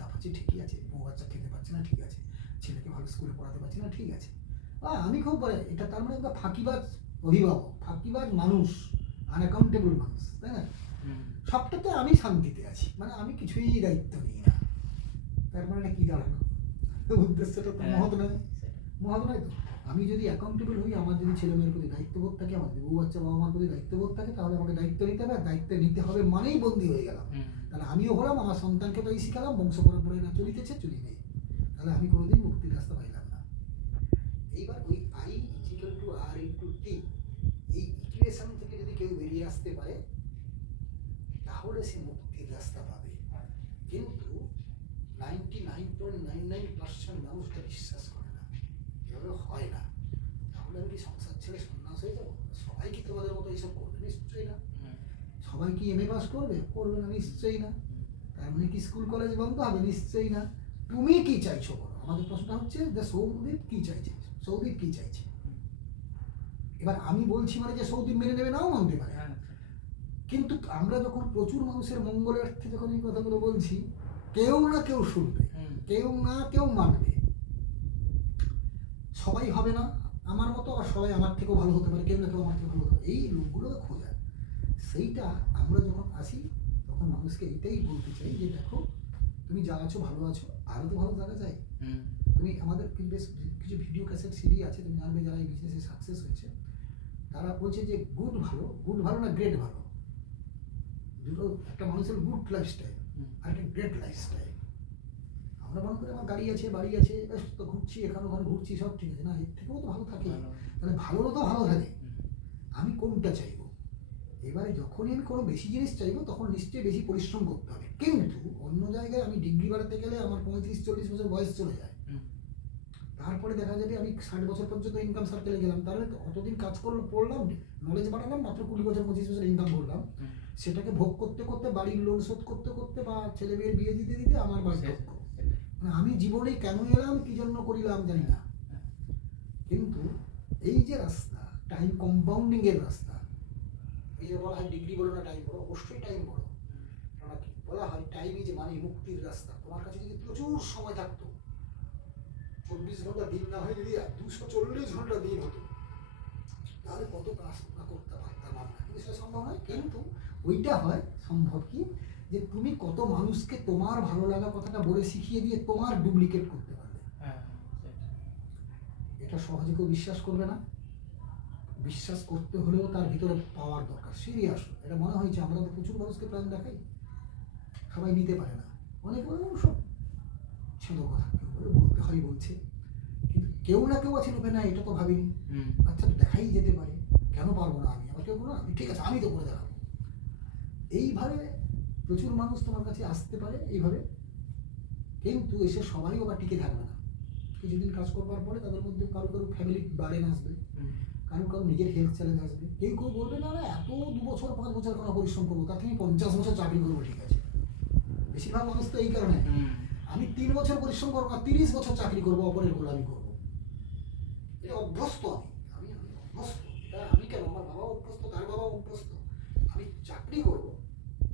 তাফাচ্ছি ঠিকই আছে, বউ বাচ্চা খেতে পাচ্ছে না ঠিক আছে, ছেলেকে ভালো স্কুলে পড়াতে পারছি না ঠিক আছে। আমি খুব এটা তার মানে একটা ফাঁকিবাজ অভিভাবক, ফাঁকিবাজ মানুষ, আনঅ্যাকাউন্টেবল মানুষ, তাই না? সবটাতে আমি শান্তিতে আছি, মানে আমি কিছুই দায়িত্ব নিই না। তার মানে কি দাঁড়ানো, উদ্দেশ্যটা তো মহৎ নয়, মহৎ নয় তো। আমি যদি অ্যাকাউন্টেবল হই, আমার যদি ছেলে মেয়ের প্রতি দায়িত্ববোধ থাকে, আমার যদি বউ বাচ্চা বাবা মার প্রতি দায়িত্ববোধ থাকে, তাহলে আমাকে দায়িত্ব নিতে হবে। আর দায়িত্ব নিতে হবে মানেই বন্দী হয়ে গেলাম, তাহলে আমিও হলাম, আমার সন্তানকে তাই শিখালাম, বংশ পরম্পরায় না চলিতেছে চলি নেই, তাহলে আমি কোনোদিন মুক্তির রাস্তা পাইলাম না। এইবার ওই I = R/T এই ইকুয়েশন থেকে যদি কেউ বেরিয়ে আসতে পারে, তাহলে সে মুক্তির রাস্তা পাবে। কিন্তু 99.99% মানুষটা বিশ্বাস করে না, এভাবে হয় না। তাহলে আমি কি সংসার ছেড়ে সন্ন্যাস হয়ে যাবো? সবাই কি তোমাদের মতো এইসব করবে? নিশ্চয়ই না। সবাই কি MA পাস করবে? করবে না, নিশ্চয়ই না। তার মানে কি স্কুল কলেজ বন্ধ হবে? নিশ্চয়ই না। তুমি কি চাইছো বলো? আমাদের প্রশ্নটা হচ্ছে যে সৌদীপ কি চাইছে, সৌদীপ কি চাইছে। এবার আমি বলছি মানে যে সৌদীপ মেনে নেবে, নাও মানতে পারে, কিন্তু আমরা যখন প্রচুর মানুষের মঙ্গলার্থে যখন এই কথাগুলো বলছি, কেউ না কেউ শুনবে, কেউ না কেউ মানবে। সবাই হবে না আমার মতো, আর সবাই আমার থেকেও ভালো হতে পারে, কেউ না কেউ আমার থেকে ভালো হতে পারে, এই লোকগুলো খোঁজা। সেইটা আমরা যখন আসি, তখন মানুষকে এটাই বলতে চাই যে দেখো, তুমি যা আছো ভালো আছো, আরও তো ভালো থাকা যায়। তুমি আমাদের বেশ কিছু ভিডিও ক্যাসেট সিডি আছে, তুমি জানবে যারা এই বিজনেসে সাকসেস হয়েছে, তারা বলছে যে গুড ভালো না গ্রেট ভালো। দুটো, একটা মানুষের গুড লাইফস্টাইল আর একটা গ্রেট লাইফস্টাইল। আমরা মনে করি আমার গাড়ি আছে, বাড়ি আছে, বেশ তো ঘুরছি, এখানে ওখানে ঘুরছি, সব ঠিক আছে, না এর থেকেও তো ভালো থাকে, তাহলে ভালোরও তো ভালো থাকে। আমি কোনটা চাইবো? এবারে যখনই আমি কোনো বেশি জিনিস চাইবো, তখন নিশ্চয়ই বেশি পরিশ্রম করতে হবে। কিন্তু অন্য জায়গায় আমি ডিগ্রি বাড়াতে গেলে আমার 35-40 বছর বয়স চলে যায়, তারপরে দেখা যাবে আমি 60 বছর পর্যন্ত ইনকাম সার্কেলে গেলাম, তাহলে অতদিন কাজ পড়লাম, নলেজ বাড়ালাম, মাত্র 20 বছর 25 বছর ইনকাম করলাম, সেটাকে ভোগ করতে করতে, বাড়ির লোন শোধ করতে করতে, বা ছেলে মেয়ের বিয়ে দিতে দিতে আমার বার্ধক্য। মানে আমি জীবনে কেন এলাম, কি জন্য করিলাম জানি না। কিন্তু এই যে রাস্তা, টাইম কম্পাউন্ডিং এর রাস্তা, এই যে বলা হয় ডিগ্রি বলো না টাইম বড়, অবশ্যই টাইম বড়। কেননা কি বলা হয়, টাইম ইজ মানে মুক্তির রাস্তা। তোমার কাছে যদি প্রচুর সময় থাকতো, 24 ঘন্টা দিন না হয়ে যদি 240 ঘন্টা দিন হতো, তাহলে কত কাজ তোমরা করতে পারতাম আমরা, কিন্তু সেটা সম্ভব নয়। কিন্তু ওইটা হয় সম্ভব কি, যে তুমি কত মানুষকে তোমার ভালো লাগা কথাটা বলে শিখিয়ে দিয়ে তোমার ডুপ্লিকেট করতে পারবে। এটা সহজে কেউ বিশ্বাস করবে না। বিশ্বাস করতে হলেও তার ভিতরে পাওয়ার দরকার, সিরিয়াস। এটা মনে হয়েছে আমরা তো প্রচুর মানুষকে প্ল্যান দেখাই, সবাই নিতে পারে না। অনেক সব ছেলে কথা কেউ বলে বলতে হয় বলছে, কিন্তু কেউ না কেউ আছে লোকে না এটা তো ভাবিনি, আচ্ছা দেখাই যেতে পারে, কেন পারবো না আমি? আবার কেউ বলো আমি ঠিক আছে আমি তো করে দেখাবো। এইভাবে প্রচুর মানুষ তোমার কাছে আসতে পারে এইভাবে, কিন্তু এসে সবাই আবার টিকে থাকবে না। কিছুদিন কাজ করবার পরে তাদের মধ্যে কারো কারো ফ্যামিলি বার্ডেন আসবে, কারো কারো নিজের হেলথ চ্যালেঞ্জ আসবে। কেউ কেউ বলবে না এত 2 বছর 5 বছর কোনো পরিশ্রম করবো, তার থেকে 50 বছর চাকরি করবো, ঠিক আছে। বেশিরভাগ মানুষ তো এই কারণে, আমি 3 বছর পরিশ্রম করবো আর 30 বছর চাকরি করবো, অপরের গোলামি করবো। এটা অভ্যস্ত আমি অভ্যস্ত। এটা আমি কেন, আমার বাবা অভ্যস্ত, তার বাবা অভ্যস্ত। আমি চাকরি করবো,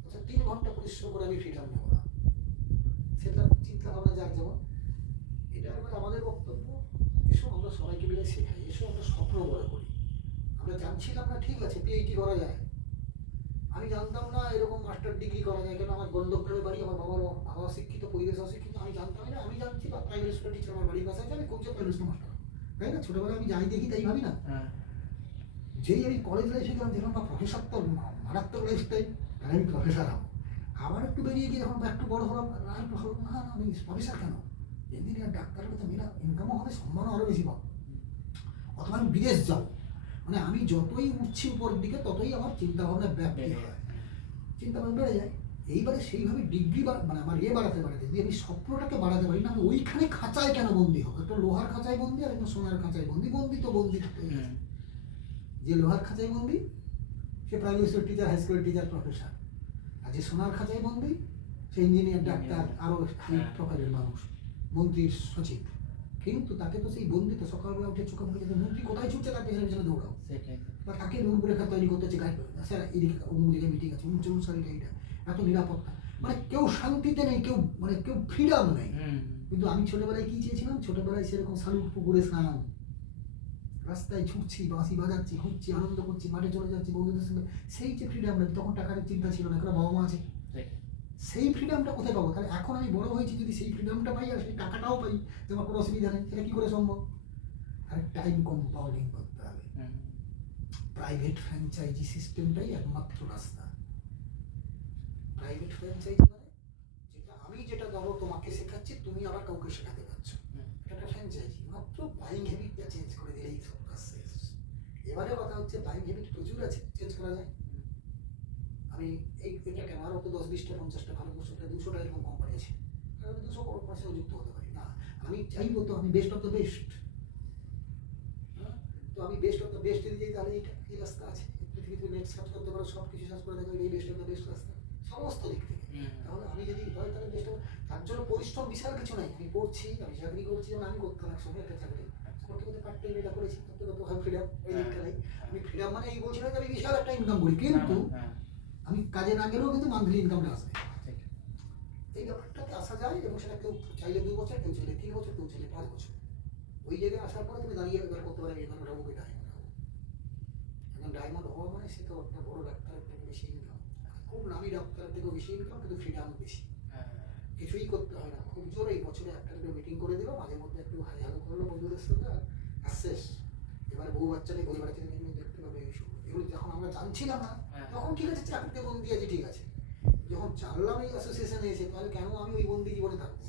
আচ্ছা 3 ঘন্টা পরিশ্রম করে আমি ফ্রিডম নেবো না, সেটা চিন্তা ভাবনা যার যেমন। এটা আমাদের বক্তব্য, এসব আমরা সবাইকে মিলে শেখাই, এসব আমরা স্বপ্ন বড় করি। আমরা জানছিলাম না ঠিক আছে PhD করা যায়, আমি জানতাম না এরকম মাস্টার ডিগ্রি করা যায়, কেন আমার গন্ধগ্রামে বাড়ি, আমার বাবা শিক্ষিত, পরিবেশ অশিক্ষিত, আমি জানতাম না। আমি জানছি বা প্রাইমারি স্কুল টিচার আমার বাড়ির পাশে আছে, আমি খুঁজছি প্রাইমারি স্কুল মাস্টার, তাই না? ছোটবেলায় আমি যাই দেখি তাই ভাবি না। যেই আমি কলেজ লাইফে গেলাম, দেখলাম বা প্রফেসর তো মারাত্মক লাইফস্টাইল, তাই আমি প্রফেসর হবো। আবার একটু বেরিয়ে গিয়ে যখন একটু বড় হলাম, একটু হলো না আমি প্রফেসর কেন, ইঞ্জিনিয়ার ডাক্তার হলে তো মেয়েরা ইনকামও হবে, সম্মানও আরও বেশি পাবো, অথবা আমি বিদেশ যাবো। মানে আমি যতই উঠছি উপরের দিকে, ততই আমার চিন্তাভাবনা ব্যাপ্তি হয়, চিন্তাভাবনা বেড়ে যায়। এইবারে সেইভাবে ডিগ্রি মানে আমার বাড়াতে যদি আমি স্বপ্নটাকে বাড়াতে পারি না, আমি ওইখানে খাঁচায় কেন বন্দি হবো? একটা লোহার খাঁচায় বন্দি আর একটা সোনার খাঁচায় বন্দি, তো বন্দি যে লোহার খাঁচায় বন্দি সে প্রাইমারি স্কুল টিচার, হাই স্কুলের টিচার, প্রফেসর। আর যে সোনার খাঁচায় বন্দি সে ইঞ্জিনিয়ার, ডাক্তার, আরও হাই প্রোফাইলের মানুষ, মন্ত্রীর সচিব। কিন্তু তাকে তো সেই বন্দি তো সকালবেলা উঠে চোখে মুখে যেতে, মন্ত্রী কোথায় ছুটছে তার পেছনে পেছনে দৌড়াও, বা তাকে রূপরেখা তৈরি করতে হচ্ছে, গাইড স্যার এইদিকে অমুক জায়গায় মিটিং আছে, চলুন স্যার এইটা, এত নিরাপত্তা। মানে কেউ শান্তিতে নেই, কেউ ফ্রিডম নেই। কিন্তু আমি ছোটবেলায় কি চেয়েছিলাম? ছোটবেলায় সেরকম শালুক পুকুরে স্নান, রাস্তায় ছুটছি, বাঁশি বাজাচ্ছি, ঘুরছি, আনন্দ করছি, মাঠে চলে যাচ্ছি বন্ধুদের সঙ্গে, সেই যে ফ্রিডম, তখন টাকার চিন্তা ছিল না, কারণ বাবা মা আছে। সেই ফ্রিডমটা কোথায় পাবো? তাহলে এখন আমি বড় হয়েছি, যদি সেই ফ্রিডমটা পাই আর সেই টাকাটাও পাই, যে আমার কোনো অসুবিধা নেই, সেটা কি করে সম্ভব? আর টাইম কম্পাউন্ডিং করতে হবে। প্রাইভেট ফ্র্যাঞ্চাইজি সিস্টেমটাই একমাত্র রাস্তা। প্রাইভেট ফ্র্যাঞ্চাইজি মানে আমি যেটা ধরো তোমাকে শেখাচ্ছি, তুমি আবার কাউকে শেখাতে পারছ, এটা একটা ফ্র্যাঞ্চাইজি। মাত্র বাইং হ্যাবিটটা চেঞ্জ করে দিলেই সব কাজ শেষ। এবারে কথা হচ্ছে, বাইং হ্যাবিট প্রচুর আছে, চেঞ্জ করা যায়। আমি এটা কেন, আরও তো 10-20টা 50টা ভারতবর্ষটা 200টা এরকম কোম্পানি আছে, আমি 200 কোম্পানির সঙ্গে যুক্ত হতে পারি না। আমি চাইবো তো আমি বেস্ট অফ দ্য বেস্ট। তো আমি বেস্ট অফ দ্য বেস্ট যদি যাই, তাহলে এই রাস্তা আছে। পৃথিবীতে নেট সার্চ করতে পারো, সব কিছু সার্চ করে দেখো, এই বেস্ট অফ দ্য বেস্ট রাস্তা সমস্ত দিক থেকে। তাহলে আমি যদি হয়, তাহলে বেস্ট, তার জন্য পরিশ্রম বিশাল কিছু নাই। আমি পড়ছি, আমি চাকরি করছি, যেমন আমি করতাম একসঙ্গে একটা চাকরি করতে করতে পার্ট টাইম এটা করেছি, করতে করতে হয় ফ্রিডম, এই দিকটা নাই। আমি ফ্রিডম মানে এই বলছি না যে আমি বিশাল একটা ইনকাম করি, কিন্তু আমি কাজে না গেলেও কিন্তু মান্থলি ইনকামটা আসবে। এই ব্যাপারটাতে আসা যায়, এবং সেটা কেউ চাইলে 2 বছর, কেউ চাইলে 3 বছর, কেউ চাইলে 5 বছর। ওই জায়গায় আসার পরে তুমি দাঁড়িয়ে এবার করতে পারবে, এখানে ওঠাবো, এটা ডায়মন্ড হবো। এখন ডায়মন্ড হওয়া মানে সে তো একটা বড় ডাক্তারের থেকে বেশি ইনকাম, খুব নামি ডাক্তারের থেকেও বেশি ইনকাম, কিন্তু ফ্রিডম বেশি। কিছুই করতে হয় না, খুব জোর এই বছরে একটা দুটো মিটিং করে দিল, মাঝে মধ্যে একটু হাই হ্যালো করলো বন্ধুদের সাথে, আর শেষ। এবার বউ বাচ্চা নেই, বই বাচ্চা নিয়ে দেখতে পাবে এইসব। এগুলো যখন আমরা জানছিলাম না, তখন ঠিক আছে চাকরিতে বন্দি আছে, ঠিক আছে। যখন জানলাম এই অ্যাসোসিয়েশনে এসে, তাহলে কেন আমি ওই বন্দি জীবনে থাকবো?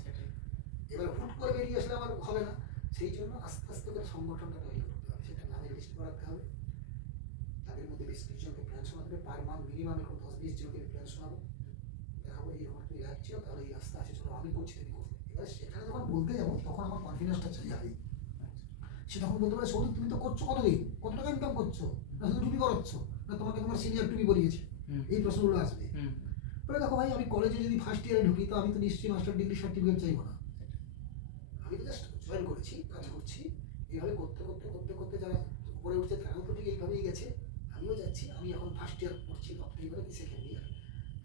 এবার হুট করে বেরিয়ে আসলে আমার হবে না। সেই জন্য আস্তে আস্তে করে সংগঠনটা তৈরি করতে হবে, সেটা নামে লিস্ট করাতে হবে। তাদের মধ্যে 20-30 জনকে প্ল্যান শোনাতে, পার মান্থ মিনিমাম এখন 10-20 জনকে প্ল্যান শোনাবো, দেখাবো এই আমার তুমি যাচ্ছ, তাহলে এই রাস্তা আছে, চলো আমি করছি, তুমি করবে। এবার সেখানে যখন বলতে যাবো, তখন আমার কনফিডেন্সটা চাই যাবে। সে তখন বলতে পারে, সৌদি তুমি তো করছো কতদিন, কত টাকা ইনকাম করছো, না শুধু টুপি করাচ্ছ, না তোমাকে তোমার সিনিয়র টুপি পরিয়েছে, এই প্রশ্নগুলো আসবে। বলে দেখো ভাই, আমি কলেজে যদি ফার্স্ট ইয়ারে ঢুকি, তো আমি তো নিশ্চয়ই মাস্টার ডিগ্রি সার্টিফিকেট চাইবো না। আমি তো জাস্ট জয়েন করেছি, কাজ করছি, এইভাবে করতে করতে করতে করতে যারা উপরে উঠছে, তারাও তো ঠিক এইভাবেই গেছে, আমিও যাচ্ছি। আমি এখন ফার্স্ট ইয়ার পড়ছি, এইবারে কি সেকেন্ড ইয়ার,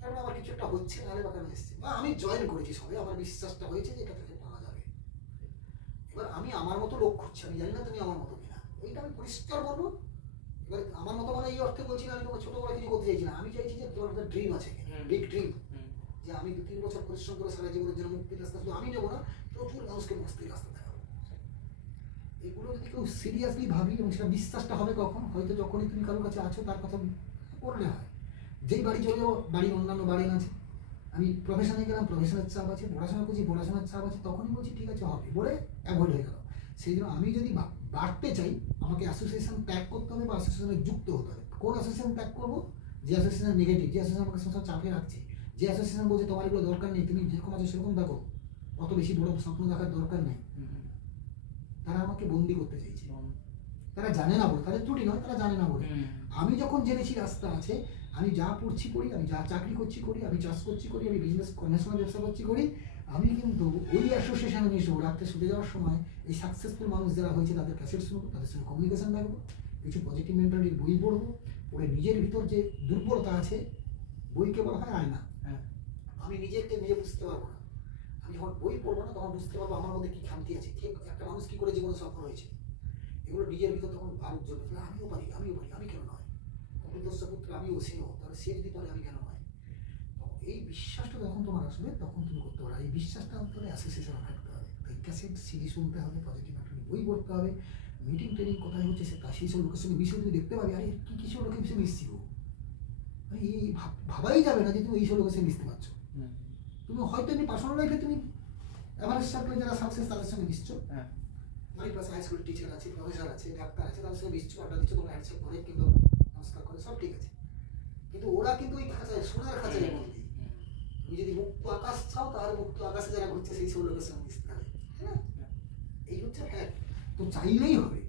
কারণ আমার কিছু একটা হচ্ছে, নাহলে বা কেন এসছে, বা আমি জয়েন করেছি সবাই, আমার বিশ্বাসটা হয়েছে যে এটা থেকে পাওয়া যাবে। এবার আমি আমার মতো লোক খুঁজছি, আমি জানি না তুমি আমার মতো কিনা, ওইটা আমি পরিষ্কার বলবো। এবার আমার মতো মানে এই অর্থে বলছি না আমি তোমার ছোটো করে কিছু করতে চাইছি না, আমি চাইছি যে তোমার একটা ড্রিম আছে, বিগ ড্রিম, যে আমি 2-3 বছর পরিশ্রম করে সারা জীবনের জন্য মুক্তির রাস্তা শুধু আমি নেবো না, প্রচুর মানুষকে মুক্তির রাস্তা দেখাবো। এগুলো যদি কেউ সিরিয়াসলি ভাবি, এবং সেটা বিশ্বাসটা হবে কখন? হয়তো যখনই তুমি কারোর কাছে আছো, তার কথা করলে হয়। যেই বাড়ি চলে যাবো, বাড়ির অন্যান্য বাড়ি আছে, আমি প্রফেশনে গেলাম, প্রফেশনের চাপ আছে, পড়াশোনা করছি, পড়াশোনার চাপ আছে, তখনই বলছি ঠিক আছে হবে, বলে অ্যাভয়েড হয়ে গেল। সেই জন্য আমি যদি বাড়তে চাই, আমাকে অ্যাসোসিয়েশন ত্যাগ করতে হবে, বা অ্যাসোসিয়েশনে যুক্ত হতে হবে। কোন অ্যাসোসিয়েশন ত্যাগ করবো? যে অ্যাসোসিয়েশন নেগেটিভ, যে অ্যাসোসিয়েশন আমাকে সবসময় চাপে রাখছে, যে অ্যাসোসিয়েশন বলছে তোমার এগুলো দরকার নেই, তুমি যেরকম আছো সেরকম থাকো, অত বেশি বড় স্বপ্ন দেখার দরকার নেই, তারা আমাকে বন্দি করতে চাইছে। তারা জানে না বলে, তাদের ত্রুটি নয়, তারা জানে না বলে। আমি যখন জেনেছি রাস্তা আছে, আমি যা পড়ছি করি, আমি যা চাকরি করছি করি, আমি চাষ করছি করি, আমি বিজনেস কনভেনশনাল ব্যবসা করছি করি, আমি কিন্তু ওই অ্যাসোসিয়েশনে মিশবো। রাত্রে শুতে যাওয়ার সময় এই সাকসেসফুল মানুষ যারা হয়েছে তাদের ক্যাসেট শুনবো, তাদের সঙ্গে কমিউনিকেশন রাখবো, কিছু পজিটিভ মেন্টালিটির বই পড়বো, পড়ে নিজের ভিতর যে দুর্বলতা আছে, বইকে বলা হয় আয়না, আমি নিজেকে নিজে বুঝতে পারবো না। আমি যখন বই পড়বো না, তখন বুঝতে পারবো আমার মধ্যে কী খামতি আছে, একটা মানুষ কী করে জীবনে সফল হয়েছে, এগুলো নিজের ভিতর তখন ভারত জ্বলবে, তাহলে আমিও পারি, আমি কেন নয়, কপিলদস্য পুত্র আমিও, সেও, তাহলে সে যদি পারে আমি কেন নয়। এই বিশ্বাসটা যখন তোমার আসবে, তখন তুমি করতে পারো। এই বিশ্বাসটা আনতে হলে অ্যাসোসিয়েশনে থাকতে হবে, ক্যাসেট সিডি শুনতে হবে, পজিটিভ একটা বই পড়তে হবে, মিটিং ট্রেনিং কোথায় হচ্ছে সে সেই সব লোকের সঙ্গে মিশে তুমি দেখতে পাবে, আরে কী কিছু লোকের সঙ্গে মিশছি গো, এই ভাবাই যাবে না যে তুমি এইসব লোকের সঙ্গে মিশতে পারছো। তুমি হয়তো এমনি পার্সোনাল লাইফে তুমি এভারেজ সার্কেলে যারা সাকসেস, তাদের সঙ্গে মিশছো, বাড়ির পাশে হাই স্কুলের টিচার আছে, প্রফেসর আছে, ডাক্তার আছে, তাদের সঙ্গে মিশছো, আড্ডা দিচ্ছ, তোমরা হ্যান্ডশেক করে কিংবা নমস্কার করে, সব ঠিক আছে। কিন্তু ওরা কিন্তু ওই খাঁচায়, সোনার খাঁচায় বন্দি। তুমি যদি মুক্ত আকাশ চাও, তাহলে মুক্ত আকাশে যারা ঘুরছে সেই সব লোকের সঙ্গে মিশতে হবে, তাই না? এই হচ্ছে ফ্যাক্ট। তো চাইলেই হবে।